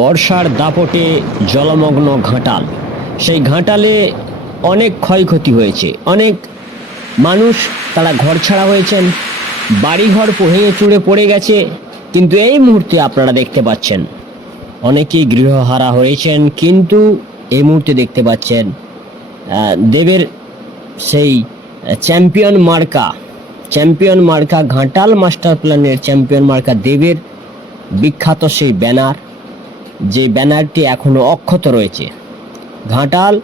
বর্ষার দাপটে জলমগ্ন ঘাটাল। সেই ঘাটালে অনেক ক্ষয়ক্ষতি হয়েছে। অনেক মানুষ তারা ঘর ছাড়া হয়েছেন। বাড়িঘর ভেঙে চুড়ে পড়ে গেছে। কিন্তু এই মুহূর্তে আপনারা দেখতে পাচ্ছেন, অনেকেই গৃহহারা হয়েছেন, কিন্তু এই মুহূর্তে দেখতে পাচ্ছেন দেবের সেই চ্যাম্পিয়ন মার্কা চ্যাম্পিয়ন মার্কা ঘাটাল মাস্টার প্ল্যানের চ্যাম্পিয়ন মার্কা দেবের বিখ্যাত সেই ব্যানার। যে ব্যানারটি এখনও অক্ষত রয়েছে। ঘাটাল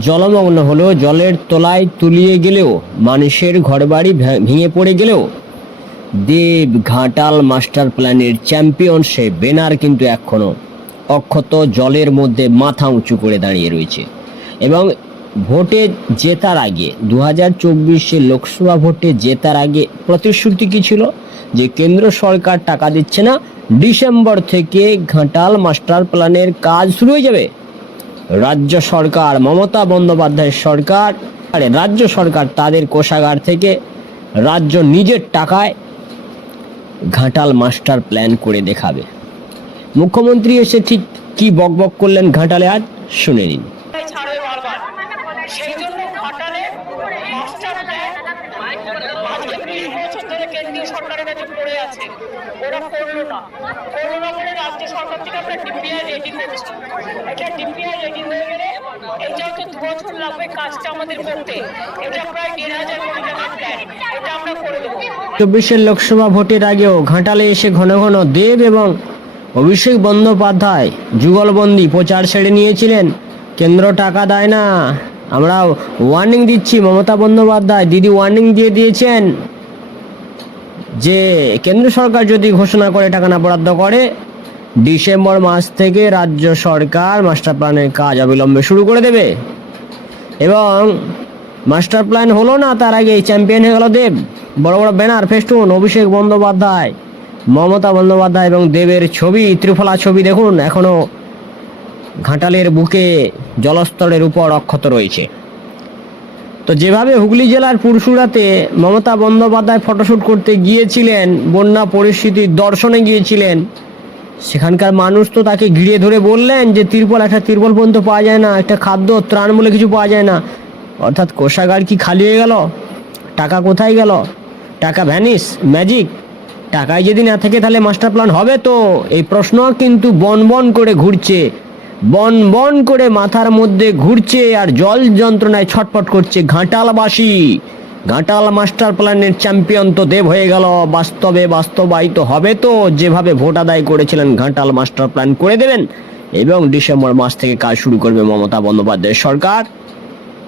জলমগ্ন হলেও জলের তলায় তুলিয়ে গেলেও, মানুষের ঘরবাড়ি ভেঙে পড়ে গেলেও, দেব ঘাটাল মাস্টার প্ল্যানের চ্যাম্পিয়ন সে ব্যানার কিন্তু এখনও অক্ষত জলের মধ্যে মাথা উঁচু করে দাঁড়িয়ে রয়েছে। এবং ভোটে জেতার আগে দু হাজার চব্বিশে লোকসভা ভোটে জেতার আগে প্রতিশ্রুতি কি ছিল? যে কেন্দ্র সরকার টাকা দিচ্ছে না, ডিসেম্বর থেকে ঘাটাল মাস্টার প্ল্যানের কাজ শুরু হয়ে যাবে। রাজ্য সরকার, মমতা বন্দ্যোপাধ্যায়ের সরকার, আরে রাজ্য সরকার তাদের কোষাগার থেকে রাজ্য নিজের টাকায় ঘাটাল মাস্টার প্ল্যান করে দেখাবে। মুখ্যমন্ত্রী এসে ঠিক কি বকবক করলেন ঘাটালে আজ? শুনে নিন ছাড়ে বারবার সেই জন্য ঘাটালে মাস্টার প্ল্যান আজকে বিশ বছর ধরে কেন্দ্রীয় চব্বিশের লোকসভা ভোটের আগেও ঘাটালে এসে ঘন ঘন দেব এবং অভিষেক বন্দ্যোপাধ্যায় যুগলবন্দি প্রচার সেরে নিয়েছিলেন। কেন্দ্র টাকা দেয় না। আমরা ওয়ার্নিং দিচ্ছি, মমতা বন্দ্যোপাধ্যায়, দিদি ওয়ার্নিং দিয়ে দিয়েছেন যে কেন্দ্র সরকার যদি ঘোষণা করে টাকা না বরাদ্দ করে, ডিসেম্বর মাস থেকে রাজ্য সরকার মাস্টার প্ল্যানের কাজ অবিলম্বে শুরু করে দেবে। এবং মাস্টার প্ল্যান হলো না, তার আগে চ্যাম্পিয়ন হয়ে গেল দেব, বড় বড় ব্যানার ফেস্টুন, অভিষেক বন্দ্যোপাধ্যায়, মমতা বন্দ্যোপাধ্যায় এবং দেবের ছবি, ত্রিফলা ছবি দেখুন, এখনও ঘাটালের বুকে জলস্তরের উপর অক্ষত রয়েছে। তো যেভাবে হুগলি জেলার পুরসুরাতে মমতা বন্দ্যোপাধ্যায় ফটোশ্যুট করতে গিয়েছিলেন, বন্যা পরিস্থিতির দর্শনে গিয়েছিলেন, সেখানকার মানুষ তো তাকে ঘিরে ধরে বললেন যে তিরপল একটা তিরপল পর্যন্ত পাওয়া যায় না, একটা খাদ্য ত্রাণ বলে কিছু পাওয়া যায় না। অর্থাৎ কোষাগার কি খালি হয়ে গেল? টাকা কোথায় গেল? টাকা ভ্যানিস ম্যাজিক? টাকায় যদি না থাকে তাহলে মাস্টার প্ল্যান হবে তো? এই প্রশ্ন কিন্তু বন বন করে ঘুরছে। বন বন করে মাথার মধ্যে ঘুরছে আর জল যন্ত্রণায় ছটপট করছে ঘাটালবাসী। ঘাটাল মাস্টার প্ল্যানের চ্যাম্পিয়ন তো দেব হয়ে গেল। বাস্তবে বাস্তবায়িত হবে তো, যেভাবে ভোট আদায় করেছিলেন ঘাটাল মাস্টার প্ল্যান করে দেবেন। এবং ডিসেম্বর মাস থেকে কাজ শুরু করবে মমতা বন্দ্যোপাধ্যায়ের সরকার।